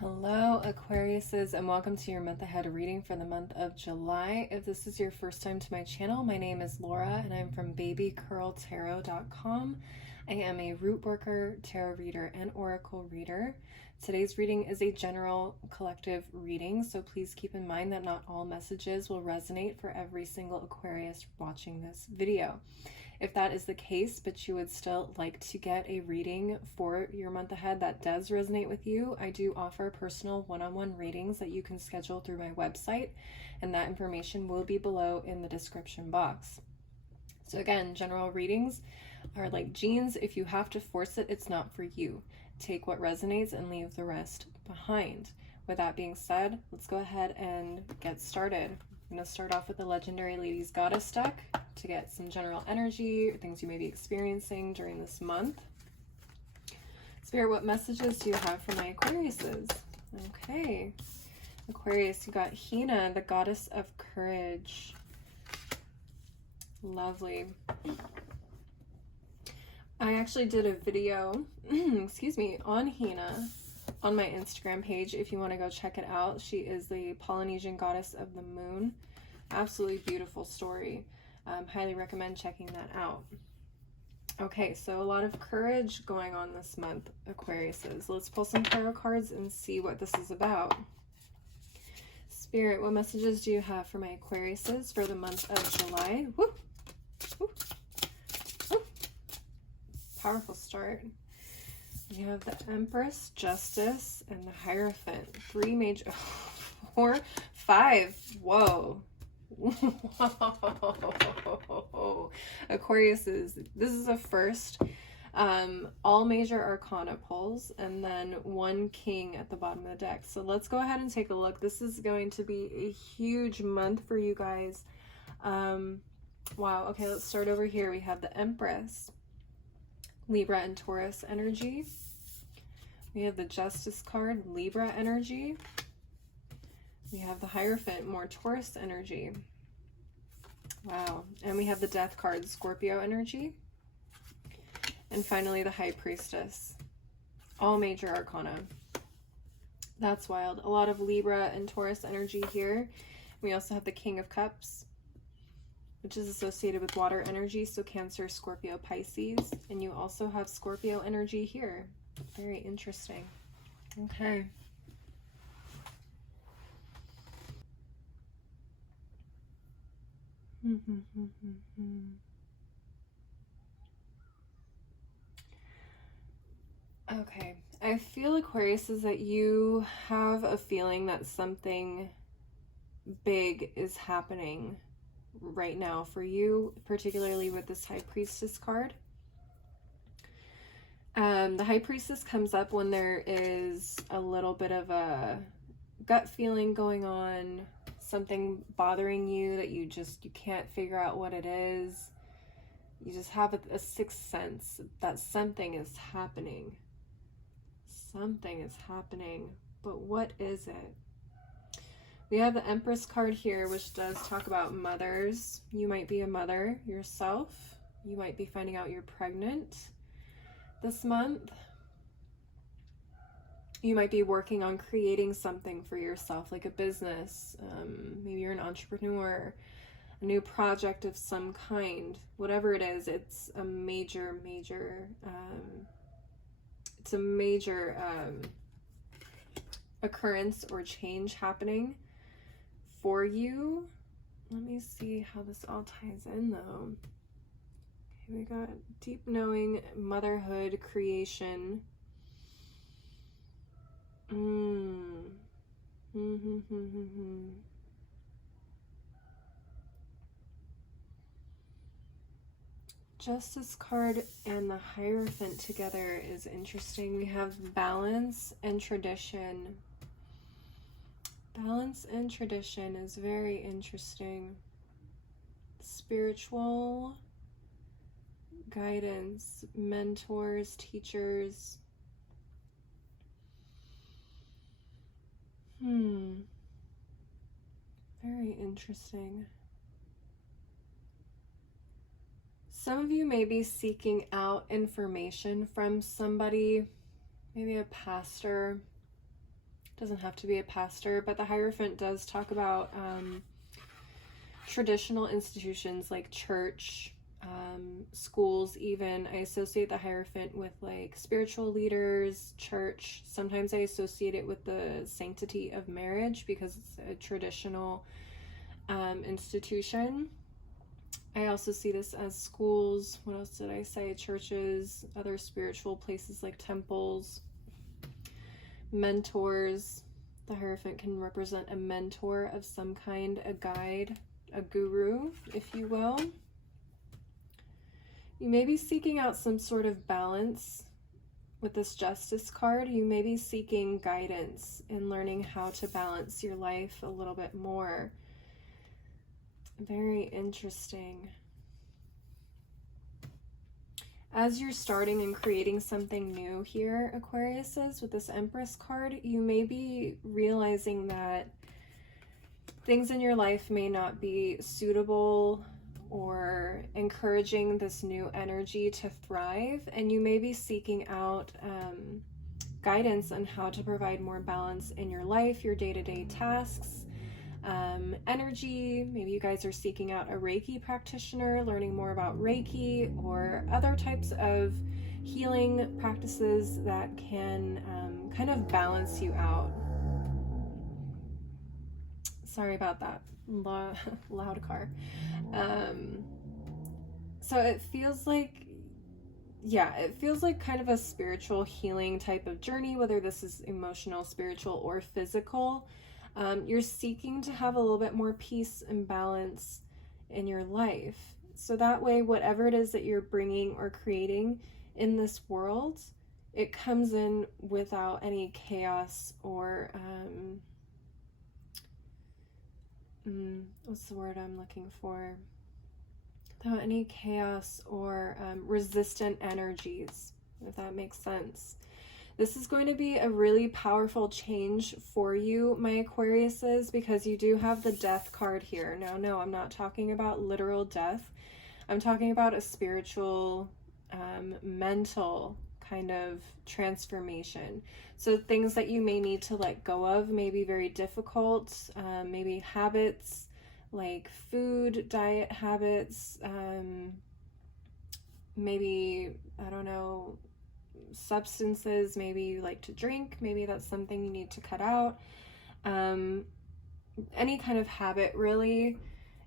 Hello, Aquariuses, and welcome to your month ahead reading for the month of July. If this is your first time to my channel, my name is Laura and I'm from babycurltarot.com. I am a root worker, tarot reader, and oracle reader. Today's reading is a general collective reading, so please keep in mind that not all messages will resonate for every single Aquarius watching this video. If that is the case, but you would still like to get a reading for your month ahead that does resonate with you, I do offer personal one-on-one readings that you can schedule through my website, and that information will be below in the description box. So again, general readings are like jeans. If you have to force it, it's not for you. Take what resonates and leave the rest behind. With that being said, let's go ahead and get started. I'm going to start off with the Legendary Ladies Goddess deck to get some general energy, or things you may be experiencing during this month. Spirit, what messages do you have for my Aquariuses? Okay. Aquarius, you got Hina, the Goddess of Courage. Lovely. I actually did a video, excuse me, on Hina on my Instagram page if you want to go check it out. She is the Polynesian goddess of the moon. Absolutely beautiful story. Highly recommend checking that out. Okay, so a lot of courage going on this month, Aquariuses. Let's pull some tarot cards and see what this is about. Spirit, what messages do you have for my Aquariuses for the month of July? Woo! Woo! Woo! Powerful start. You have the Empress, Justice, and the Hierophant. 3 major, 4, 5. Whoa. Whoa. Aquariuses, this is a first. All major arcana pulls, and then 1 king at the bottom of the deck. So let's go ahead and take a look. This is going to be a huge month for you guys. Wow. Okay, let's start over here. We have the Empress, Libra and Taurus energy. We have the Justice card, Libra energy. We have the Hierophant, more Taurus energy. Wow. And we have the Death card, Scorpio energy. And finally, the High Priestess. All major arcana. That's wild. A lot of Libra and Taurus energy here. We also have the King of Cups, which is associated with water energy, so Cancer, Scorpio, Pisces. And you also have Scorpio energy here. Very interesting. Okay. Okay. I feel, Aquarius, is that you have a feeling that something big is happening right now for you, particularly with this High Priestess card. The High Priestess comes up when there is a little bit of a gut feeling going on, something bothering you that you can't figure out what it is. You just have a sixth sense that something is happening. Something is happening, but what is it? We have the Empress card here, which does talk about mothers. You might be a mother yourself. You might be finding out you're pregnant this month. You might be working on creating something for yourself, like a business. Maybe you're an entrepreneur, a new project of some kind. Whatever it is, it's a major occurrence or change happening for you. Let me see how this all ties in, though. Okay, we got deep knowing, motherhood, creation. Justice card and the Hierophant together is interesting. We have balance and tradition. Balance and tradition is very interesting. Spiritual guidance, mentors, teachers. Very interesting. Some of you may be seeking out information from somebody, maybe a pastor, Doesn't have to be a pastor, but the Hierophant does talk about traditional institutions like church, schools even. I associate the Hierophant with like spiritual leaders, church. Sometimes I associate it with the sanctity of marriage because it's a traditional institution. I also see this as schools. What else did I say? Churches, other spiritual places like temples, mentors. The Hierophant can represent a mentor of some kind, a guide, a guru, if you will. You may be seeking out some sort of balance with this Justice card. You may be seeking guidance in learning how to balance your life a little bit more. Very interesting. As you're starting and creating something new here, Aquariuses, with this Empress card, you may be realizing that things in your life may not be suitable or encouraging this new energy to thrive, and you may be seeking out guidance on how to provide more balance in your life, your day-to-day tasks, energy. Maybe you guys are seeking out a Reiki practitioner, learning more about Reiki or other types of healing practices that can kind of balance you out. Sorry about that. Loud car. So it feels like, yeah, it feels like kind of a spiritual healing type of journey, whether this is emotional, spiritual, or physical. You're seeking to have a little bit more peace and balance in your life. So that way, whatever it is that you're bringing or creating in this world, it comes in without any chaos or, what's the word I'm looking for? Without any chaos or resistant energies, if that makes sense. This is going to be a really powerful change for you, my Aquariuses, because you do have the Death card here. Now, no, I'm not talking about literal death. I'm talking about a spiritual, mental kind of transformation. So things that you may need to let go of may be very difficult, maybe habits, like food, diet habits, maybe, I don't know, substances. Maybe you like to drink, maybe that's something you need to cut out. Any kind of habit really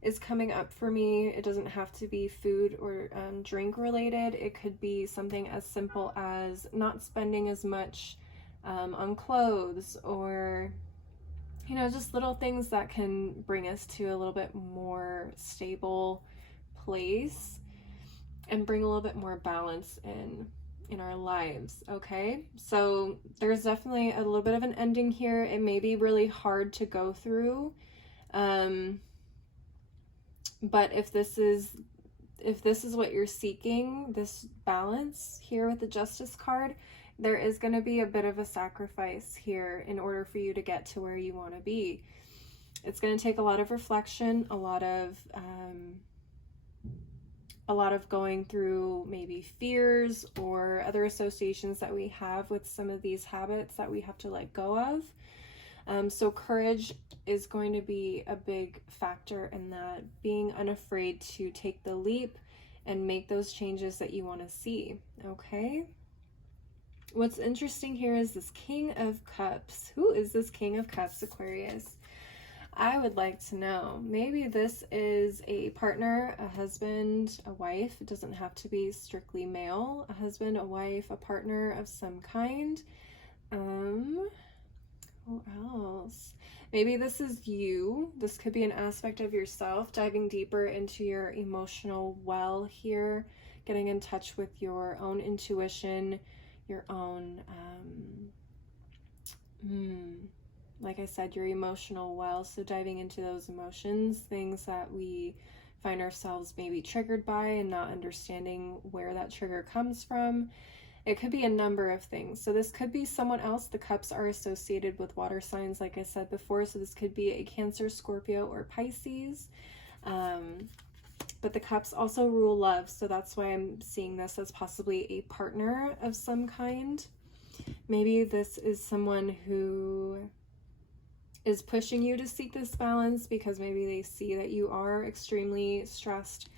is coming up for me. It doesn't have to be food or drink related. It could be something as simple as not spending as much on clothes, or you know, just little things that can bring us to a little bit more stable place and bring a little bit more balance in our lives. Okay, so there's definitely a little bit of an ending here. It may be really hard to go through, but if this is what you're seeking, this balance here with the Justice card, there is going to be a bit of a sacrifice here in order for you to get to where you want to be. It's going to take a lot of reflection, a lot of going through maybe fears or other associations that we have with some of these habits that we have to let go of. So courage is going to be a big factor in that, being unafraid to take the leap and make those changes that you want to see. Okay. What's interesting here is this King of Cups. Who is this King of Cups, Aquarius? I would like to know. Maybe this is a partner, a husband, a wife. It doesn't have to be strictly male. A husband, a wife, a partner of some kind. Who else? Maybe this is you. This could be an aspect of yourself, diving deeper into your emotional well here, getting in touch with your own intuition, your own, like I said, your emotional well. So diving into those emotions, things that we find ourselves maybe triggered by and not understanding where that trigger comes from. It could be a number of things. So this could be someone else. The cups are associated with water signs, like I said before. So this could be a Cancer, Scorpio, or Pisces. But the cups also rule love, so that's why I'm seeing this as possibly a partner of some kind. Maybe this is someone who is pushing you to seek this balance, because maybe they see that you are extremely stressed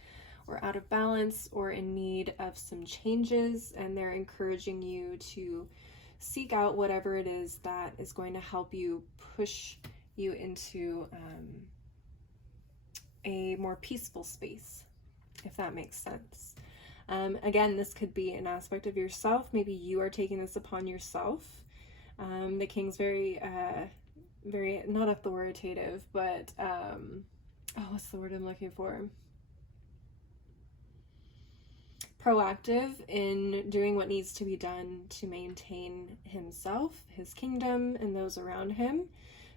or out of balance or in need of some changes, and they're encouraging you to seek out whatever it is that is going to help you push you into a more peaceful space, if that makes sense. Again, this could be an aspect of yourself. Maybe you are taking this upon yourself. The King's very not authoritative, but what's the word I'm looking for? Proactive in doing what needs to be done to maintain himself, his kingdom, and those around him.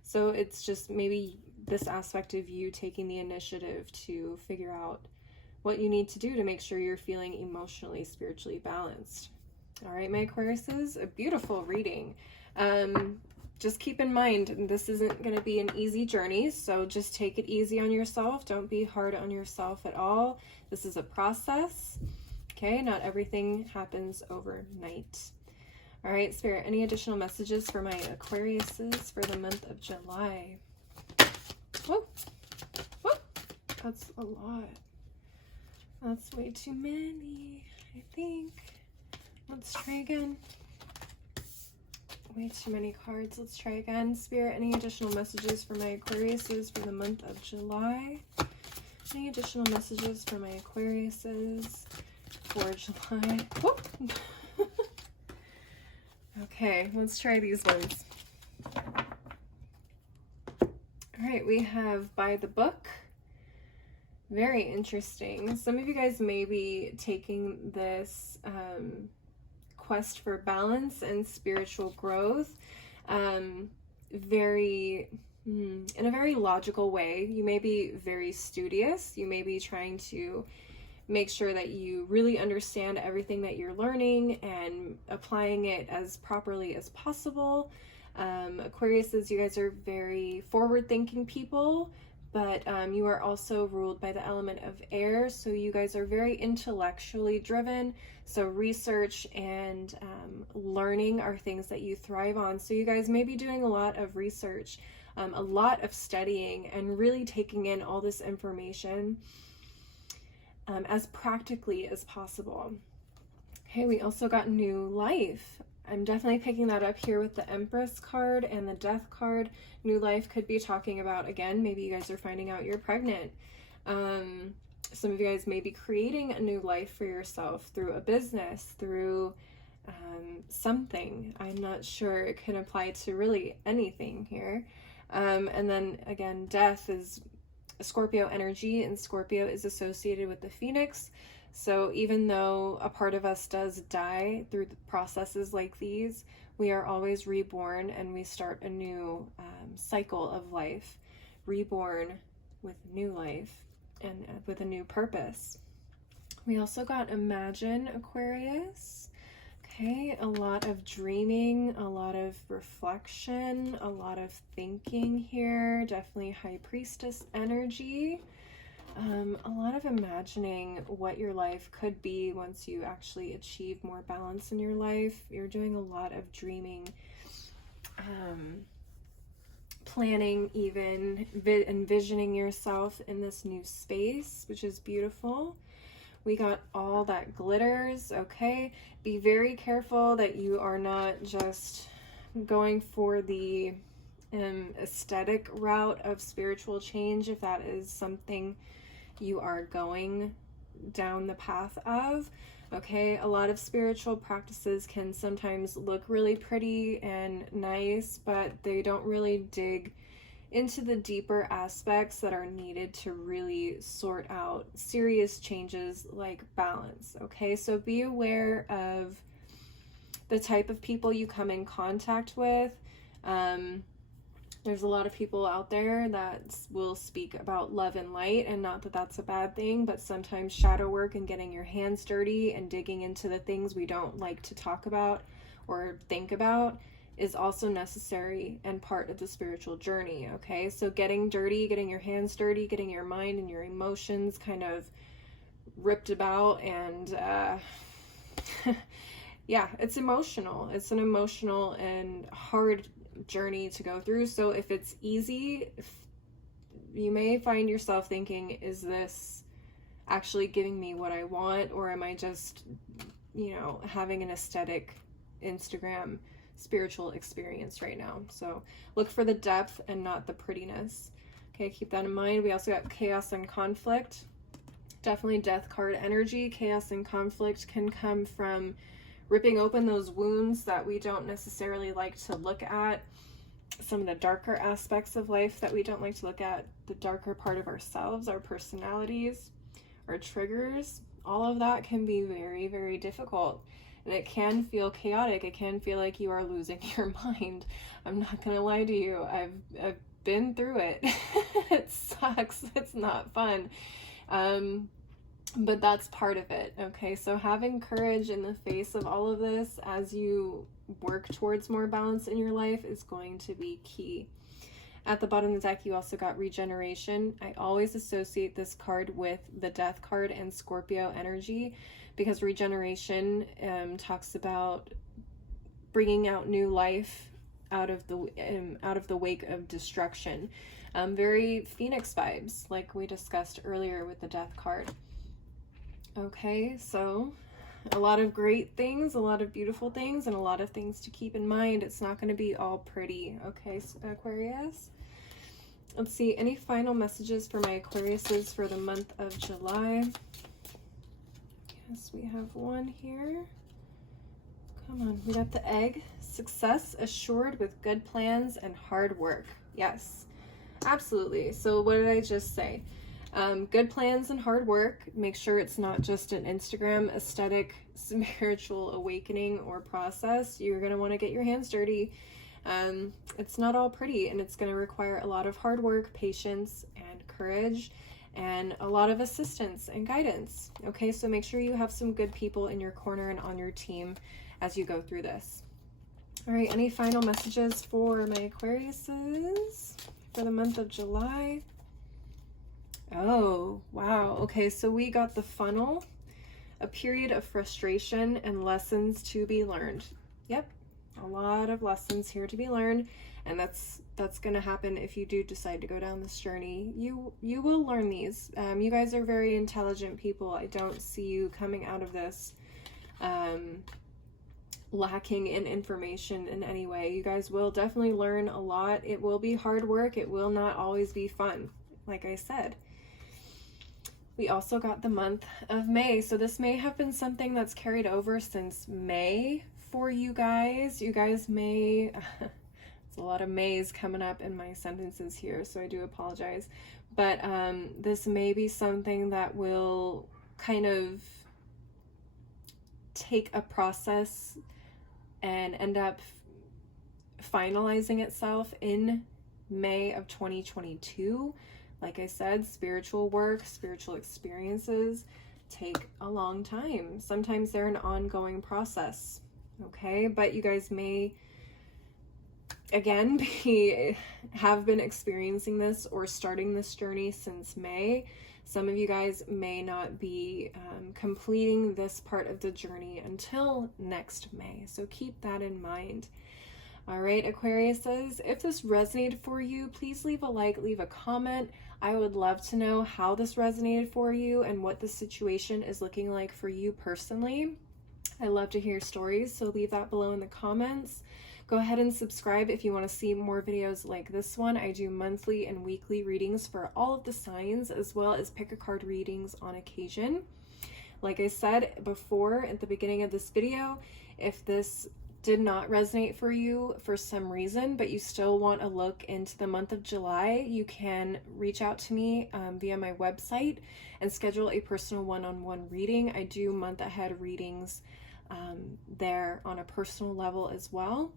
So it's just maybe this aspect of you taking the initiative to figure out what you need to do to make sure you're feeling emotionally, spiritually balanced. All right, my Aquariuses, a beautiful reading. Just keep in mind, this isn't going to be an easy journey, so just take it easy on yourself. Don't be hard on yourself at all. This is a process, okay? Not everything happens overnight. All right, Spirit, any additional messages for my Aquariuses for the month of July? Whoa, whoa, that's a lot. That's way too many, I think. Let's try again. Way too many cards. Let's try again. Spirit, any additional messages for my Aquariuses for the month of July? Any additional messages for my Aquariuses for July? Whoop. Okay, let's try these ones. All right, we have By the Book. Very interesting. Some of you guys may be taking this quest for balance and spiritual growth in a very logical way. You may be very studious. You may be trying to make sure that you really understand everything that you're learning and applying it as properly as possible. Aquariuses, you guys are very forward-thinking people, but you are also ruled by the element of air, so you guys are very intellectually driven. So research and learning are things that you thrive on. So you guys may be doing a lot of research, a lot of studying, and really taking in all this information as practically as possible. Okay, we also got New Life. I'm definitely picking that up here with the Empress card and the Death card. New Life could be talking about, again, maybe you guys are finding out you're pregnant. Some of you guys may be creating a new life for yourself through a business, through something. I'm not sure. It can apply to really anything here. And then again, Death is a Scorpio energy, and Scorpio is associated with the Phoenix. So even though a part of us does die through processes like these, we are always reborn, and we start a new cycle of life, reborn with new life and with a new purpose. We also got Imagine, Aquarius. Okay, a lot of dreaming, a lot of reflection, a lot of thinking here. Definitely High Priestess energy. A lot of imagining what your life could be once you actually achieve more balance in your life. You're doing a lot of dreaming, planning, even envisioning yourself in this new space, which is beautiful. We got All That Glitters. Okay, be very careful that you are not just going for the aesthetic route of spiritual change, if that is something you are going down the path of. Okay, a lot of spiritual practices can sometimes look really pretty and nice, but they don't really dig into the deeper aspects that are needed to really sort out serious changes like balance. Okay, so be aware of the type of people you come in contact with. There's a lot of people out there that will speak about love and light, and not that that's a bad thing, but sometimes shadow work and getting your hands dirty and digging into the things we don't like to talk about or think about is also necessary and part of the spiritual journey. Okay, so getting dirty, getting your hands dirty, getting your mind and your emotions kind of ripped about, and yeah, it's emotional. It's an emotional and hard journey to go through. So if it's easy, you may find yourself thinking, is this actually giving me what I want, or am I just, you know, having an aesthetic Instagram spiritual experience right now? So look for the depth and not the prettiness. Okay, keep that in mind. We also got chaos and conflict. Definitely death card energy. Chaos and conflict can come from ripping open those wounds that we don't necessarily like to look at, some of the darker aspects of life that we don't like to look at, the darker part of ourselves, our personalities, our triggers. All of that can be very, very difficult, and it can feel chaotic. It can feel like you are losing your mind. I'm not gonna lie to you, I've been through it. It sucks. It's not fun. But that's part of it. Okay, so having courage in the face of all of this as you work towards more balance in your life is going to be key. At the bottom of the deck, you also got regeneration. I always associate this card with the death card and Scorpio energy, because regeneration talks about bringing out new life out of the wake of destruction. Very Phoenix vibes, like we discussed earlier with the death card. Okay, so a lot of great things, a lot of beautiful things, and a lot of things to keep in mind. It's not going to be all pretty. Okay, so Aquarius. Let's see, any final messages for my Aquariuses for the month of July? Yes, we have one here. Come on, we got the egg. Success assured with good plans and hard work. Yes, absolutely. So what did I just say? Good plans and hard work. Make sure it's not just an Instagram aesthetic spiritual awakening or process. You're going to want to get your hands dirty. It's not all pretty, and it's going to require a lot of hard work, patience, and courage, and a lot of assistance and guidance. Okay, so make sure you have some good people in your corner and on your team as you go through this. All right, any final messages for my Aquariuses for the month of July? Oh, wow. Okay, so we got the funnel, a period of frustration and lessons to be learned. Yep, a lot of lessons here to be learned, and that's going to happen if you do decide to go down this journey. You will learn these. You guys are very intelligent people. I don't see you coming out of this lacking in information in any way. You guys will definitely learn a lot. It will be hard work. It will not always be fun, like I said. We also got the month of May. So this may have been something that's carried over since May for you guys. You guys may, it's a lot of mays coming up in my sentences here, so I do apologize. But this may be something that will kind of take a process and end up finalizing itself in May of 2022. Like I said, spiritual work, spiritual experiences take a long time. Sometimes they're an ongoing process, okay? But you guys may, again, have been experiencing this or starting this journey since May. Some of you guys may not be completing this part of the journey until next May, so keep that in mind. All right, Aquariuses, if this resonated for you, please leave a like, leave a comment. I would love to know how this resonated for you and what the situation is looking like for you personally. I love to hear stories, so leave that below in the comments. Go ahead and subscribe if you want to see more videos like this one. I do monthly and weekly readings for all of the signs, as well as pick a card readings on occasion. Like I said before at the beginning of this video, if this did not resonate for you for some reason, but you still want a look into the month of July, you can reach out to me via my website and schedule a personal one-on-one reading. I do month ahead readings there on a personal level as well.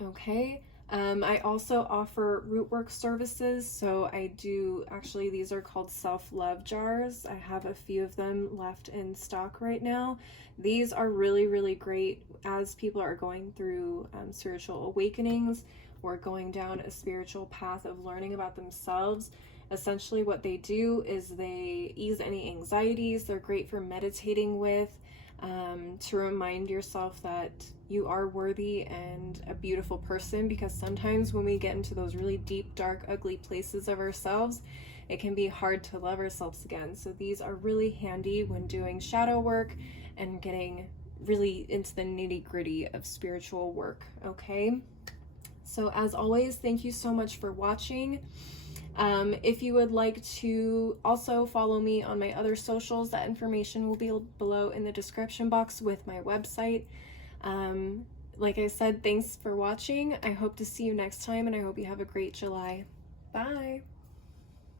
Okay. I also offer rootwork services. So I do, actually, these are called self-love jars. I have a few of them left in stock right now. These are really, really great as people are going through spiritual awakenings or going down a spiritual path of learning about themselves. Essentially what they do is they ease any anxieties. They're great for meditating with. to remind yourself that you are worthy and a beautiful person, because sometimes when we get into those really deep, dark, ugly places of ourselves, it can be hard to love ourselves again. So these are really handy when doing shadow work and getting really into the nitty-gritty of spiritual work, okay? So as always, thank you so much for watching. If you would like to also follow me on my other socials, that information will be below in the description box with my website. Like I said, thanks for watching. I hope to see you next time, and I hope you have a great July. Bye!